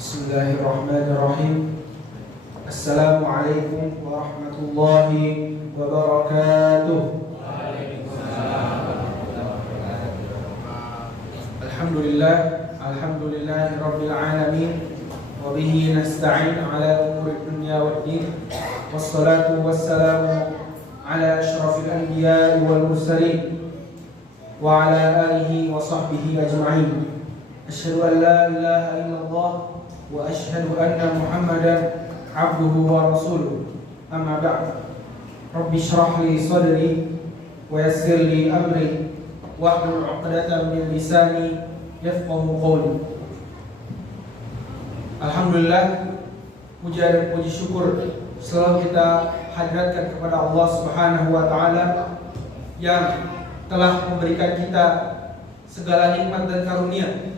Bismillahirrahmanirrahim. Assalamualaikum warahmatullahi wabarakatuh. Alhamdulillahi rabbil alamin. Wa bihi nasta'in ala umuri dunya waddin. Wassalatu wassalamu ala asyrafil anbiya'i wal mursalin wa ala alihi wa sahbihi ajma'in. Asyhadu an la ilaha illallah wa asyhadu anna Muhammadan abduhu wa rasuluh. Amma ba'd. Rabbi shrah li sadri wa yassir li amri wahlul 'uqdatam min lisani yafqahu qawli. Alhamdulillah, puji dan puji syukur selalu kita hadirkan kepada Allah Subhanahu wa taala yang telah memberikan kita segala nikmat dan karunia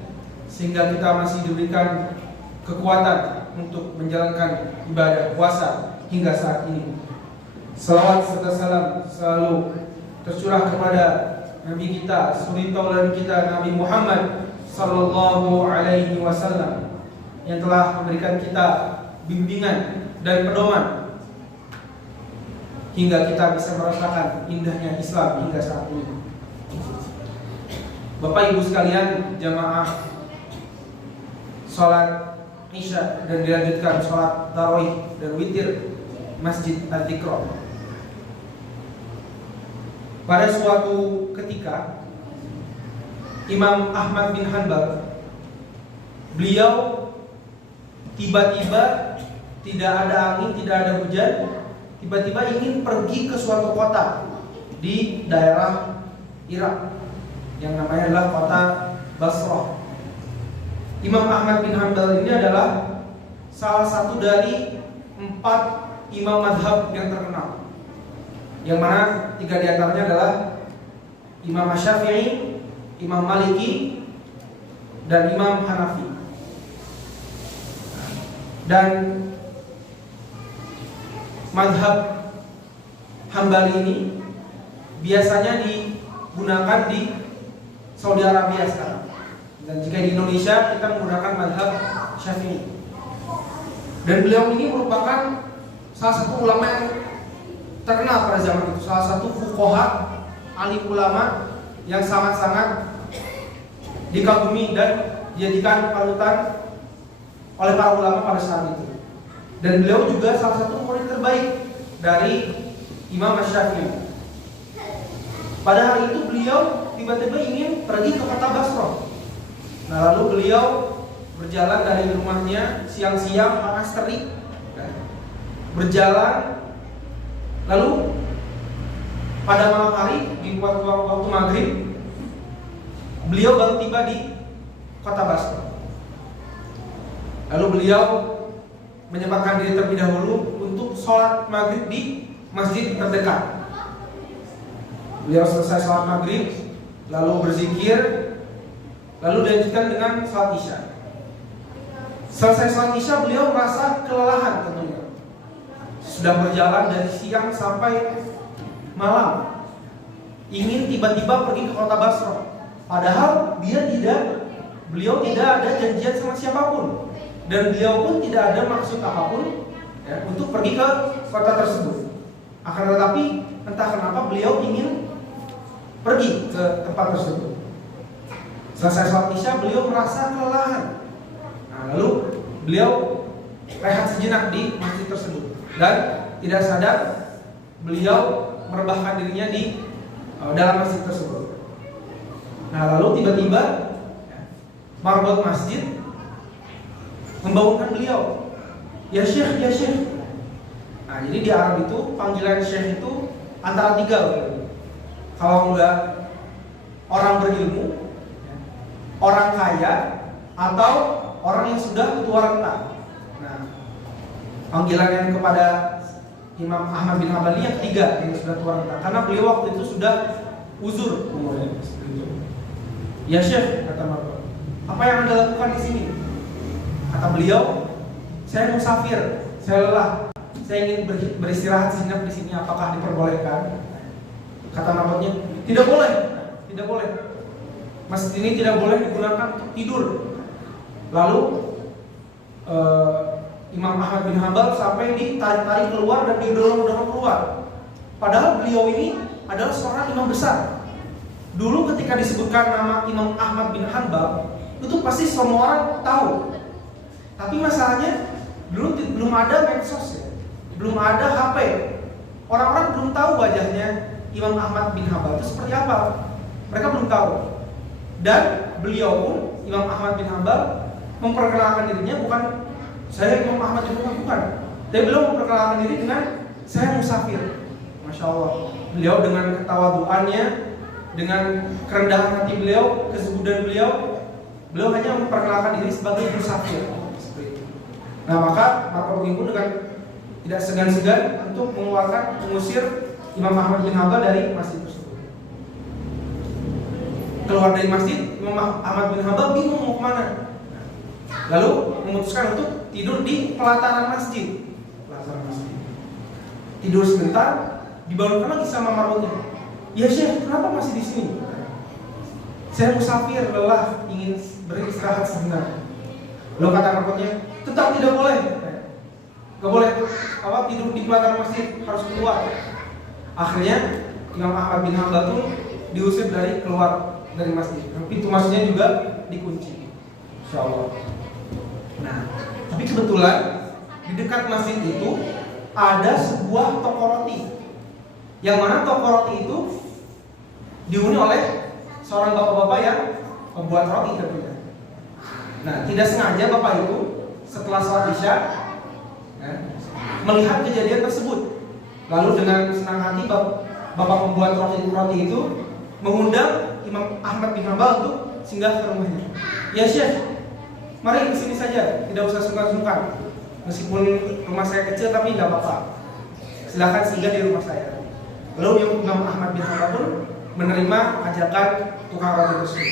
sehingga kita masih diberikan kekuatan untuk menjalankan ibadah puasa hingga saat ini. Salawat serta salam selalu tercurah kepada Nabi kita, suri tauladan kita, Nabi Muhammad sallallahu alaihi wasallam, yang telah memberikan kita bimbingan dan pedoman hingga kita bisa merasakan indahnya Islam hingga saat ini. Bapak Ibu sekalian, jamaah sholat Isya dan dilanjutkan sholat tarawih dan witir Masjid Al-Iqra. Pada suatu ketika Imam Ahmad bin Hanbal, beliau tiba-tiba tidak ada angin, tidak ada hujan, tiba-tiba ingin pergi ke suatu kota di daerah Irak yang namanya adalah kota Basrah. Imam Ahmad bin Hanbal ini adalah salah satu dari 4 imam madhab yang terkenal, yang mana 3 diantaranya adalah Imam Syafi'i, Imam Maliki, dan Imam Hanafi. Dan madhab Hambali ini biasanya digunakan di Saudi Arabia sekarang. Dan jika di Indonesia kita menggunakan madhab Syafi'i. Dan beliau ini merupakan salah satu ulama yang terkenal pada zaman itu, salah satu fuqaha, alim ulama yang sangat-sangat dikagumi dan dijadikan panutan oleh para ulama pada saat itu. Dan beliau juga salah satu murid terbaik dari Imam Syafi'i. Pada hari itu beliau tiba-tiba ingin pergi ke kota Basrah. Nah, lalu beliau berjalan dari rumahnya siang-siang panas terik, berjalan, lalu pada malam hari di waktu maghrib beliau baru tiba di kota Basrah. Lalu beliau menyempatkan diri terlebih dahulu untuk sholat maghrib di masjid terdekat. Beliau selesai sholat maghrib, lalu berzikir, lalu dilanjutkan dengan sholat Isya. Selesai sholat Isya, beliau merasa kelelahan tentunya. Sudah berjalan dari siang sampai malam, ingin tiba-tiba pergi ke kota Basrah. Padahal beliau tidak ada janjian sama siapapun, dan beliau pun tidak ada maksud apapun untuk pergi ke kota tersebut. Akan tetapi entah kenapa beliau ingin pergi ke tempat tersebut. Selesai sholat Isya, beliau merasa kelelahan. Nah, lalu beliau rehat sejenak di masjid tersebut, dan tidak sadar beliau merebahkan dirinya di dalam masjid tersebut. Nah, lalu tiba-tiba marbot masjid membangunkan beliau. Ya Syekh, ya Syekh. Nah, jadi di Arab itu panggilan Syekh itu antara 3. Kalau enggak orang berilmu, orang kaya, atau orang yang sudah tua renta. Nah, panggilan yang kepada Imam Ahmad bin Hanbal yang 3 yang sudah tua renta, karena beliau waktu itu sudah uzur umurnya. Ya Syekh, kata Bapak, apa yang Anda lakukan di sini? Kata beliau, saya musafir, saya lelah, saya ingin beristirahat sejenak di sini. Apakah diperbolehkan? Kata nabotnya, tidak boleh, tidak boleh. Masjid ini tidak boleh digunakan untuk tidur. Lalu Imam Ahmad bin Hanbal sampai ditarik-tarik keluar dan didorong-dorong keluar. Padahal beliau ini adalah seorang imam besar. Dulu ketika disebutkan nama Imam Ahmad bin Hanbal, itu pasti semua orang tahu. Tapi masalahnya dulu belum ada medsos ya, belum ada HP. Orang-orang belum tahu wajahnya Imam Ahmad bin Hanbal itu seperti apa. Mereka belum tahu. Dan beliau pun, Imam Ahmad bin Hanbal, memperkenalkan dirinya bukan saya Imam Ahmad bin Hanbal, bukan. Tapi beliau memperkenalkan diri dengan saya musafir. Masya Allah. Beliau dengan ketawaduannya, dengan kerendahan hati beliau, kezuhudan beliau hanya memperkenalkan diri sebagai musafir. Nah maka Penging pun dengan tidak segan-segan untuk mengusir Imam Ahmad bin Hanbal dari masjid tersebut. Keluar dari masjid, Imam Ahmad bin Hanbal bingung mau kemana. Lalu memutuskan untuk tidur di pelataran masjid. Tidur sebentar, dibangunkan lagi sama marbotnya. Ya Syekh, kenapa masih di sini? Saya musafir, lelah, ingin beristirahat sebentar. Lalu kata marbotnya, tetap tidak boleh. Gak boleh tidur di pelataran masjid, harus keluar. Akhirnya Imam Ahmad bin Hanbal pun diusir keluar dari masjid. Pintu masjidnya juga dikunci. Insyaallah. Nah, tapi kebetulan di dekat masjid itu ada sebuah toko roti. Yang mana toko roti itu dihuni oleh seorang bapak-bapak yang membuat roti tentunya. Nah, tidak sengaja bapak itu setelah sholat Isya melihat kejadian tersebut. Lalu dengan senang hati bapak membuat roti itu mengundang Imam Ahmad bin Hanbal untuk singgah ke rumahnya. Ya Syekh, mari ke sini saja, tidak usah sungkan-sungkan. Meskipun rumah saya kecil tapi tidak apa-apa. Silakan singgah di rumah saya. Lalu Imam Ahmad bin Hanbal pun menerima ajakan tukang roti tersebut.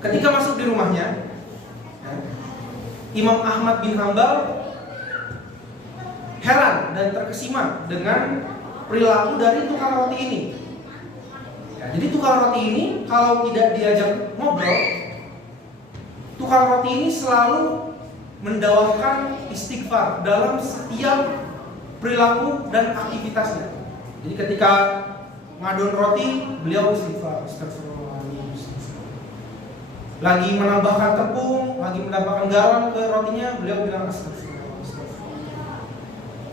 Ketika masuk di rumahnya, Imam Ahmad bin Hanbal heran dan terkesima dengan perilaku dari tukang roti ini. Jadi tukang roti ini kalau tidak diajak ngobrol, tukang roti ini selalu mendawamkan istighfar dalam setiap perilaku dan aktivitasnya. Jadi ketika ngadon roti, beliau istighfar, astagfirullahaladzim. Lagi menambahkan tepung, lagi menambahkan garam ke rotinya, beliau bilang astagfirullah.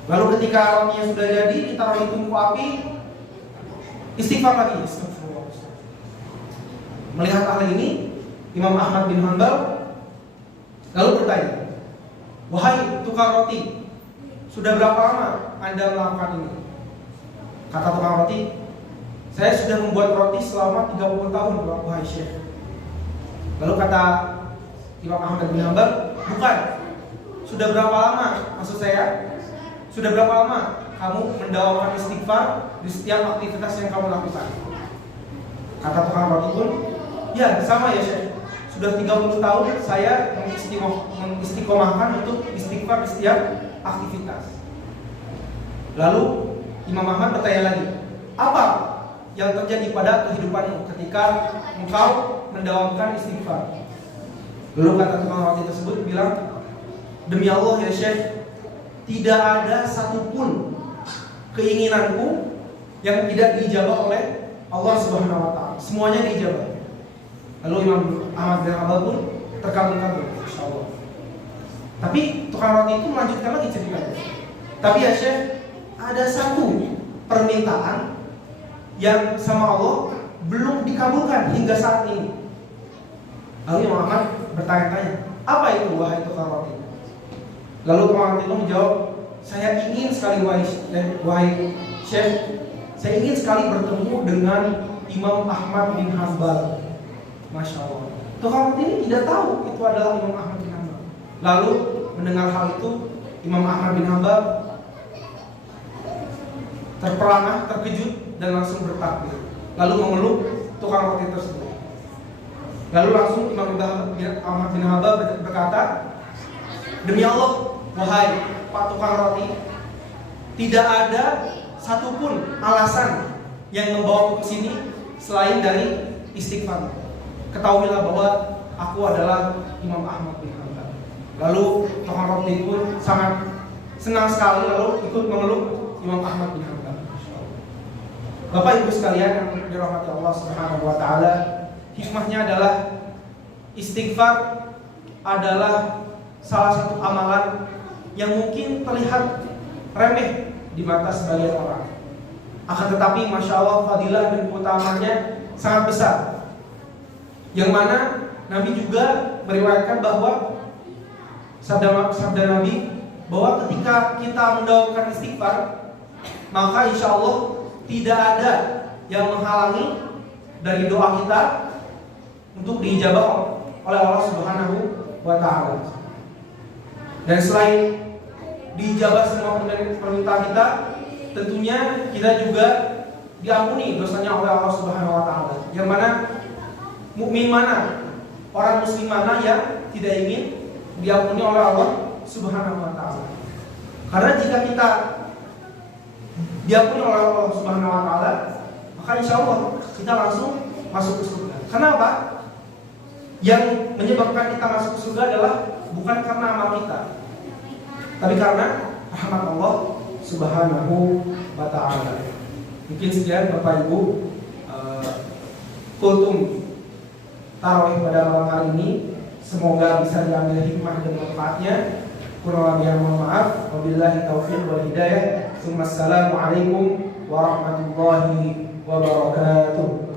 Lalu ketika rotinya sudah jadi, ditaruh di tungku api, istighfar lagi, astagfirullah. Melihat hal ini, Imam Ahmad bin Hanbal lalu bertanya, wahai tukang roti, sudah berapa lama Anda melakukan ini? Kata tukang roti, saya sudah membuat roti selama 30 tahun, wahai Syekh. Lalu kata Imam Ahmad bin Hanbal, bukan. Sudah berapa lama? Maksud saya, sudah berapa lama kamu mendawamkan istighfar di setiap aktivitas yang kamu lakukan? Kata tukang roti pun, ya sama ya Syekh. Sudah 30 tahun saya mengistiqomahkan untuk istighfar di setiap aktivitas. Lalu Imam Ahmad bertanya lagi, apa yang terjadi pada kehidupanmu ketika engkau mendawamkan istighfar? Lalu kata tukang roti tersebut bilang, demi Allah ya Syekh, tidak ada satupun keinginanku yang tidak diijabah oleh Allah Subhanahu wa taala. Semuanya diijabah. Lalu Imam Ahmad bin Hanbal pun terkagum-kagum, insyaallah. Tapi tukang roti itu melanjutkan lagi ceritanya. Tapi ya Syekh, ada satu permintaan yang sama Allah belum dikabulkan hingga saat ini. Lalu Imam Ahmad bertanya-tanya, apa itu wahai tukang roti? Lalu tukang roti itu menjawab, saya ingin sekali wahai Syekh, saya ingin sekali bertemu dengan Imam Ahmad bin Hanbal. Masya Allah. Tukang roti ini tidak tahu itu adalah Imam Ahmad bin Hanbal. Lalu mendengar hal itu, Imam Ahmad bin Hanbal terperangah, terkejut dan langsung bertakbir. Lalu memeluk tukang roti tersebut. Lalu langsung Imam Ahmad bin Hanbal berkata, demi Allah, wahai Pak tukang roti, tidak ada satupun alasan yang membawaku ke sini selain dari istighfar. Ketahuilah bahwa aku adalah Imam Ahmad bin Hanbal. Lalu Tuhan Roti pun sangat senang sekali lalu ikut memeluk Imam Ahmad bin Hanbal. Bapak Ibu sekalian yang dirahmati Allah Subhanahu wa taala, hikmahnya adalah istighfar adalah salah satu amalan yang mungkin terlihat remeh di mata sebagian orang. Akan tetapi Masya Allah fadilah dan keutamanya sangat besar. Yang mana Nabi juga meriwayatkan bahwa sabda Nabi bahwa ketika kita mendawamkan istighfar, maka insya Allah tidak ada yang menghalangi dari doa kita untuk diijabah oleh Allah Subhanahu wa taala. Dan selain diijabah semua permintaan kita, tentunya kita juga diampuni dosanya oleh Allah Subhanahu wa taala. Yang mana mukmin mana, orang muslim mana yang tidak ingin diampuni oleh Allah Subhanahu wa taala. Karena jika kita diampuni oleh Allah Subhanahu wa taala, maka insya Allah kita langsung masuk ke surga. Kenapa? Yang menyebabkan kita masuk ke surga adalah bukan karena amal kita, tapi karena rahmat Allah Subhanahu wa taala. Mungkin sekian Bapak Ibu kultum tarawih pada malam hari ini. Semoga bisa diambil hikmah dan manfaatnya. Kurang lebihnya mohon maaf. Wabillahi taufiq wal hidayah. Assalamualaikum warahmatullahi wabarakatuh.